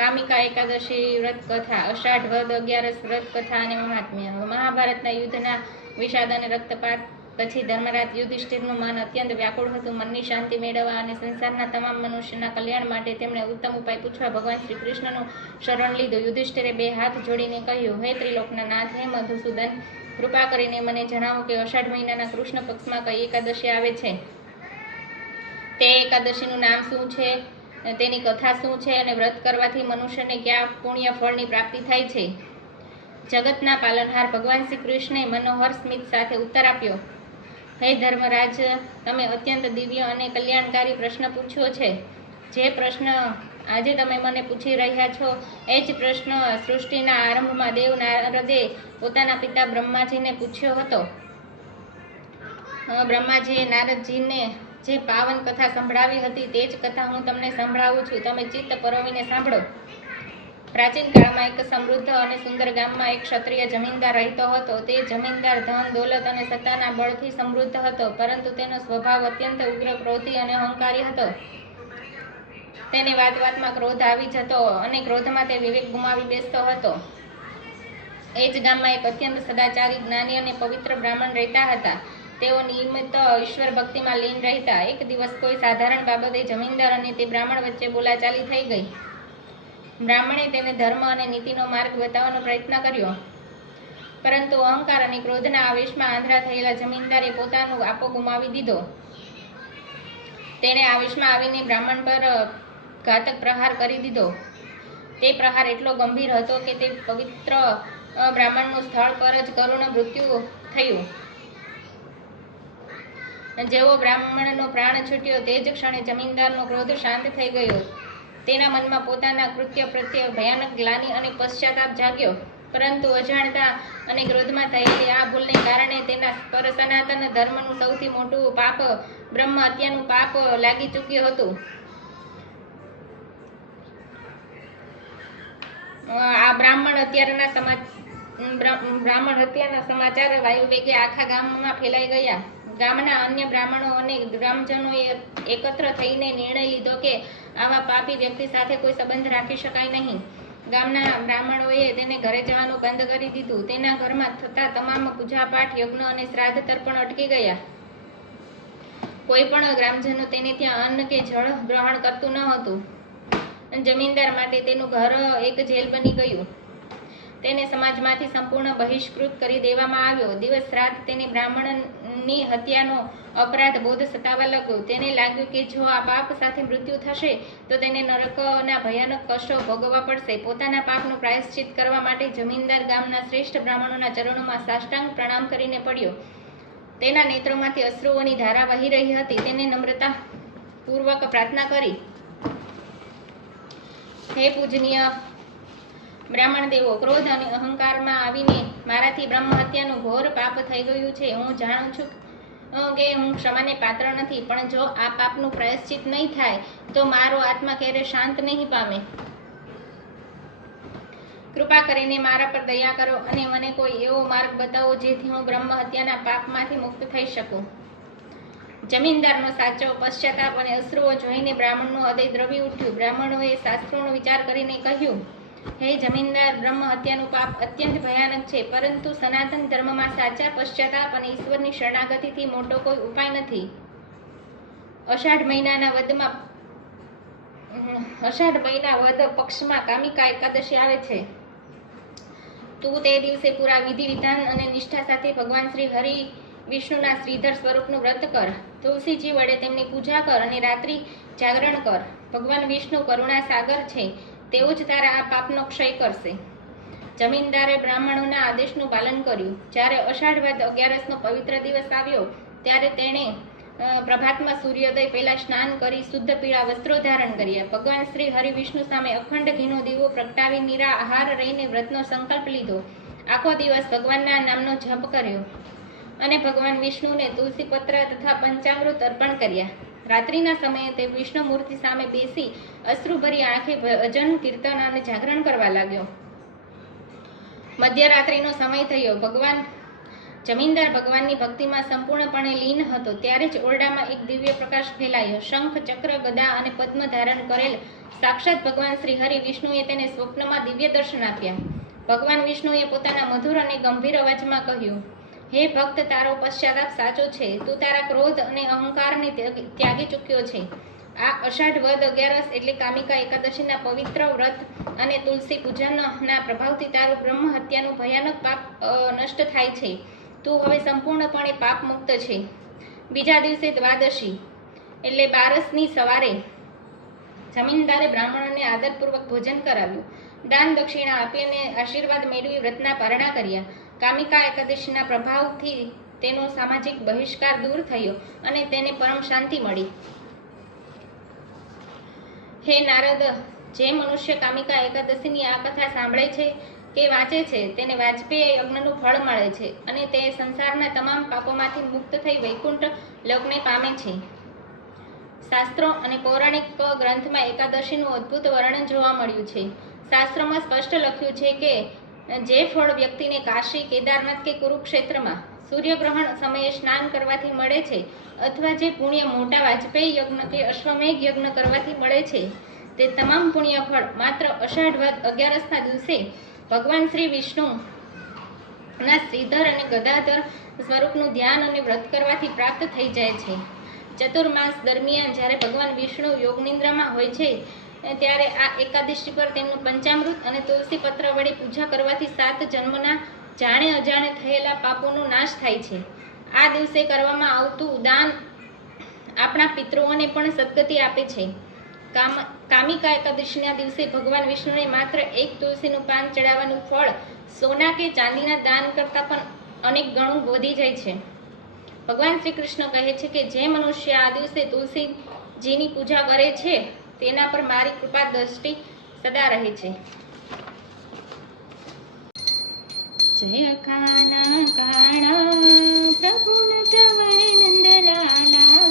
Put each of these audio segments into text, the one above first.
કામિકા એકાદશી વ્રત કથા, અષાઢ વદ 11 વ્રત કથા અને મહાત્મ્ય. મહાભારતના યુદ્ધના વિષાદ અને રક્તપાત પછી ધર્મરાજ યુધિષ્ઠિરનું મન અત્યંત વ્યાકુળ હતું. મનની શાંતિ મેળવવા અને સંસારના તમામ મનુષ્યના કલ્યાણ માટે તેમણે ઉત્તમ ઉપાય પૂછવા ભગવાન શ્રી કૃષ્ણનું શરણ લીધું. યુધિષ્ઠિરે 2 હાથ જોડીને કહ્યું, હે ત્રિલોકના નાથ, હે મધુસૂદન, કૃપા કરીને મને જણાવો કે અષાઢ મહિનાના કૃષ્ણ પક્ષમાં કઈ એકાદશી આવે છે. તે એકાદશીનું નામ શું છે, તેની કથા શું છે અને વ્રત કરવાથી મનુષ્યને કયા પુણ્ય ફળની પ્રાપ્તિ થાય છે. જગતના પાલનહાર ભગવાન શ્રી કૃષ્ણે મનોહર સ્મિત સાથે ઉત્તર આપ્યો, હે ધર્મરાજ, તમે અત્યંત દિવ્ય અને કલ્યાણકારી પ્રશ્ન પૂછ્યો છે. જે પ્રશ્ન આજે તમે મને પૂછી રહ્યા છો એ જ પ્રશ્ન સૃષ્ટિના આરંભમાં દેવ નારદે પોતાના પિતા બ્રહ્માજીને પૂછ્યો હતો. બ્રહ્માજીએ નારદજીને જે પાવન કથા સંભળાવી હતી તે જ કથા હું તમને સંભળાવું છું. તમે ચિત્ત પરોવીને સાંભળો. પ્રાચીન કાળમાં એક સમૃદ્ધ અને સુંદર ગામમાં એક ક્ષત્રિય જમીનદાર રહેતો હતો. તે જમીનદાર ધન દોલત અને સત્તાના બળથી સમૃદ્ધ હતો, પરંતુ તેનો સ્વભાવ અત્યંત ઉગ્ર, ક્રોધી અને અહંકારી હતો. તેને વાત વાતમાં ક્રોધ આવી જતો અને ક્રોધમાં તે વિવેક ગુમાવી બેસતો હતો. એ જ ગામમાં એક અત્યંત સદાચારી, જ્ઞાની અને પવિત્ર બ્રાહ્મણ રહેતા હતા. તેઓ નિયમિત ઈશ્વર ભક્તિમાં લીન રહેતા. એક દિવસ કોઈ સાધારણ બાબતે જમીનદાર અને તે બ્રાહ્મણ વચ્ચે બોલાચાલી થઈ ગઈ. બ્રાહ્મણે તેને ધર્મ અને નીતિનો માર્ગ બતાવવાનો પ્રયત્ન કર્યો, પરંતુ અહંકાર અને ક્રોધના આવેશમાં આંધળા થયેલા જમીનદારે પોતાનો આપો ગુમાવી દીધો. તેણે આવેશમાં આવીને બ્રાહ્મણ પર ઘાતક પ્રહાર કરી દીધો. તે પ્રહાર એટલો ગંભીર હતો કે તે પવિત્ર બ્રાહ્મણનું સ્થળ પર જ કરુણ મૃત્યુ થયું. જેવો બ્રાહ્મણનો પ્રાણ છૂટ્યો તે જ ક્ષણે જમીનદારનો ક્રોધ શાંત થઈ ગયો. તેના મનમાં પોતાના કૃત્ય પ્રત્યે ભયાનક ગ્લાનિ અને પશ્ચાતાપ જાગ્યો, પરંતુ અજાણતા અને ક્રોધમાં થયેલી આ ભૂલને કારણે તેના પર સનાતન ધર્મનું સૌથી મોટું પાપ, બ્રહ્મ હત્યાનું પાપ લાગી ચૂક્યું હતું. આ બ્રાહ્મણ હત્યાના સમાચાર વાયુવેગે આખા ગામમાં ફેલાઈ ગયા. ગામના અન્ય બ્રાહ્મણો અને ગ્રામજનોએ એકત્ર થઈને નિર્ણય લીધો કે આવા પાપી વ્યક્તિ સાથે કોઈ સંબંધ રાખી શકાય નહીં. ગામના બ્રાહ્મણોએ તેને ઘરે જવાનું બંધ કરી દીધું. તેના ઘરમાં થતા તમામ પૂજાપાઠ, યજ્ઞ અને શ્રાદ્ધ તર્પણ અટકી ગયા. કોઈ પણ ગ્રામજનો તેને ત્યાં અન્ન કે જળ ગ્રહણ કરતું ન હતું. જમીનદાર માટે તેનું ઘર એક જેલ બની ગયું. તેને સમાજમાંથી સંપૂર્ણ બહિષ્કૃત કરી દેવામાં આવ્યો. દિવસ રાત તેને બ્રાહ્મણની હત્યાનો અપરાધ બોધ સતાવવા લાગ્યો. તેને લાગ્યું કે જો આ પાપ સાથે મૃત્યુ થશે તો તેને નરકના ભયાનક કષ્ટો ભોગવવા પડશે. પોતાના પાપનું પ્રાયશ્ચિત કરવા માટે જમીનદાર ગામના શ્રેષ્ઠ બ્રાહ્મણોના ચરણોમાં સાષ્ટાંગ પ્રણામ કરીને પડ્યો. તેના નેત્રોમાંથી અશ્રુઓની ધારા વહી રહી હતી. તેને નમ્રતા પૂર્વક પ્રાર્થના કરી, હે પૂજનીય બ્રાહ્મણ દેવો, ક્રોધ અને અહંકારમાં આવીને મારાથી બ્રહ્મ હત્યાનું ઘોર પાપ થઈ ગયું છે. હું જાણું છું કે હું ક્ષમાને પાત્ર નથી, પણ જો આ પાપનું પ્રાયશ્ચિત નહીં થાય તો મારો આત્મા ક્યારે શાંત નહીં પામે. કૃપા કરીને મારા પર દયા કરો અને મને કોઈ એવો માર્ગ બતાવો જેથી હું બ્રહ્મ હત્યાના પાપમાંથી મુક્ત થઈ શકું. જમીનદારનો સાચો પશ્ચાતાપ અને અશ્રુઓ જોઈને બ્રાહ્મણનું હૃદય દ્રવી ઉઠ્યું. બ્રાહ્મણોએ શાસ્ત્રોનો વિચાર કરીને કહ્યું, હે જમીનદાર, બ્રહ્મ હત્યાનું પાપ અત્યંત ભયાનક છે, પરંતુ સનાતન ધર્મમાં સાચા પશ્ચાતાપ અને ઈશ્વરની શરણાગતિથી મોટો કોઈ ઉપાય નથી. અષાઢ મહિના વદ પક્ષમાં કામિકા એકાદશી આવે છે. તું તે દિવસે પૂરા વિધિ વિધાન અને નિષ્ઠા સાથે ભગવાન શ્રી હરિ વિષ્ણુના શ્રીધર સ્વરૂપનું વ્રત કર. તુલસીજી વડે તેમની પૂજા કર અને રાત્રિ જાગરણ કર. ભગવાન વિષ્ણુ કરુણા સાગર છે, તેઓ જ તારા આ પાપનો ક્ષય કરશે. જમીનદારે બ્રાહ્મણોના આદેશનું પાલન કર્યું. જ્યારે અષાઢ વદ 11નો પવિત્ર દિવસ આવ્યો ત્યારે તેણે પ્રભાતમાં સૂર્યોદય પહેલા સ્નાન કરી શુદ્ધ પીળા વસ્ત્રો ધારણ કર્યા. ભગવાન શ્રી હરિ વિષ્ણુ સામે અખંડ ઘીનો દીવો પ્રગટાવી નિરાહાર રહીને વ્રતનો સંકલ્પ લીધો. આખો દિવસ ભગવાનના નામનો જપ કર્યો અને ભગવાન વિષ્ણુને તુલસીપત્ર તથા પંચામૃત અર્પણ કર્યા. રાત્રિના સમયે તે વિષ્ણુ મૂર્તિ સામે બેસી અશ્રુભરી આંખે ભજન, કીર્તન અને જાગરણ કરવા લાગ્યો. મધ્યરાત્રિનો સમય થયો. ભગવાન જમીનદાર ભગવાનની ભક્તિમાં સંપૂર્ણપણે લીન હતો. ત્યારે જ ઓરડામાં એક દિવ્ય પ્રકાશ ફેલાયો. શંખ, ચક્ર, ગદા અને પદ્મ ધારણ કરેલ સાક્ષાત ભગવાન શ્રી હરિ વિષ્ણુએ તેને સ્વપ્નમાં દિવ્ય દર્શન આપ્યા. ભગવાન વિષ્ણુએ પોતાના મધુર અને ગંભીર અવાજમાં કહ્યું, હે ભક્ત, તારો પશ્ચાતાપ સાચો છે. તું તારા ક્રોધ અને અહંકારને ત્યાગી ચૂક્યો છે. આ અષાઢ વદ 11 એટલે કામિકા એકાદશીના પવિત્ર વ્રત અને તુલસી પૂજનના પ્રભાવથી તારું બ્રહ્મ હત્યાનું ભયાનક પાપ નષ્ટ થાય છે. તું હવે સંપૂર્ણપણે પાપ મુક્ત છે. બીજા દિવસે દ્વાદશી એટલે 12ની સવારે જમીનદારે બ્રાહ્મણોને આદરપૂર્વક ભોજન કરાવ્યું. દાન દક્ષિણા આપી અને આશીર્વાદ મેળવી વ્રતના પારણા કર્યા. કામિકા એકાદશીના પ્રભાવથી તેનો સામાજિક બહિષ્કાર દૂર થયો અને તેને પરમ શાંતિ મળી. હે નારદ, જે મનુષ્ય કામિકા એકાદશીની આ કથા સાંભળે છે કે વાંચે છે તેને વાજપેયી યજ્ઞનું ફળ મળે છે અને તે સંસારના તમામ પાપોમાંથી મુક્ત થઈ વૈકુંઠ લોકને પામે છે. શાસ્ત્રો અને પૌરાણિક ગ્રંથમાં એકાદશીનું અદ્ભુત વર્ણન જોવા મળ્યું છે. શાસ્ત્રોમાં સ્પષ્ટ લખ્યું છે કે જે ફળ વ્યક્તિને કાશી, કેદારનાથ કે કુરુક્ષેત્રમાં સૂર્યગ્રહણ સમયે સ્નાન કરવાથી મળે છે અથવા જે પુણ્ય મોટા વાજપેયી યજ્ઞ કે અશ્વમેઘ યજ્ઞ કરવાથી મળે છે તે તમામ પુણ્ય ફળ માત્ર અષાઢ વદ 11ના દિવસે ભગવાન શ્રી વિષ્ણુના શ્રીધર અને ગદાધર સ્વરૂપનું ધ્યાન અને વ્રત કરવાથી પ્રાપ્ત થઈ જાય છે. ચતુર્માસ દરમિયાન જ્યારે ભગવાન વિષ્ણુ યોગનિંદ્રામાં હોય છે ત્યારે આ એકાદશી પર તેમનું પંચામૃત અને તુલસી પત્ર વડે પૂજા કરવાથી 7 જન્મના જાણે અજાણે થયેલા પાપોનો નાશ થાય છે. આ દિવસે કરવામાં આવતું દાન આપણા પિતૃઓને પણ સદગતિ આપે છે. કામિકા એકાદશીના દિવસે ભગવાન વિષ્ણુને માત્ર એક તુલસીનું પાન ચડાવવાનું ફળ સોના કે ચાંદીના દાન કરતાં પણ અનેક ગણું વધી જાય છે. ભગવાન શ્રી કૃષ્ણ કહે છે કે જે મનુષ્ય આ દિવસે તુલસીજીની પૂજા કરે છે તેના પર મારી કૃપા દ્રષ્ટિ સદા રહે છે. જય કાના કાણા પ્રભુ નંદલાલા,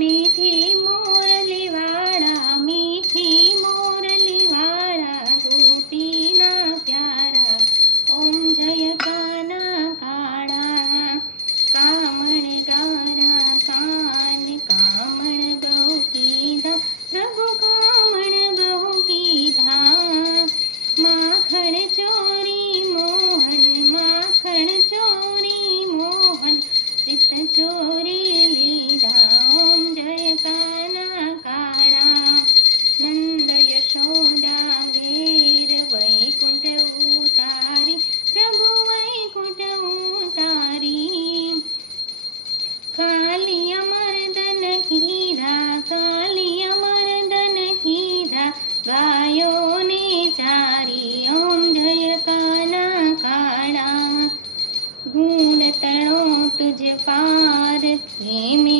મીઠી મોરલી વાળા, મીઠી મોરલી વાળા, ગોપીના પ્યારા. ઓમ જય કાના કાળા, કામણ ગારા કાન, કામણ ગૌ કીધા પ્રભુ, કામણ ગૌ કીધા. માખણ ચોરી મોહન, માખણ ચોરી મોહન, ચિત્ત ચોરી લીધા. ઓમ જય કાના કાળા, નંદ યશોદા ઘેર વૈકુંઠ ઉતારી પ્રભુ, વૈકુંઠ ઉતારી. કાલિય મર્દન કીધા, કાલિય મર્દન કીધા, ગાયોને ચારી. ઓમ જય કાના કાળા, ગુણ તણો તુજ પાર, કેમે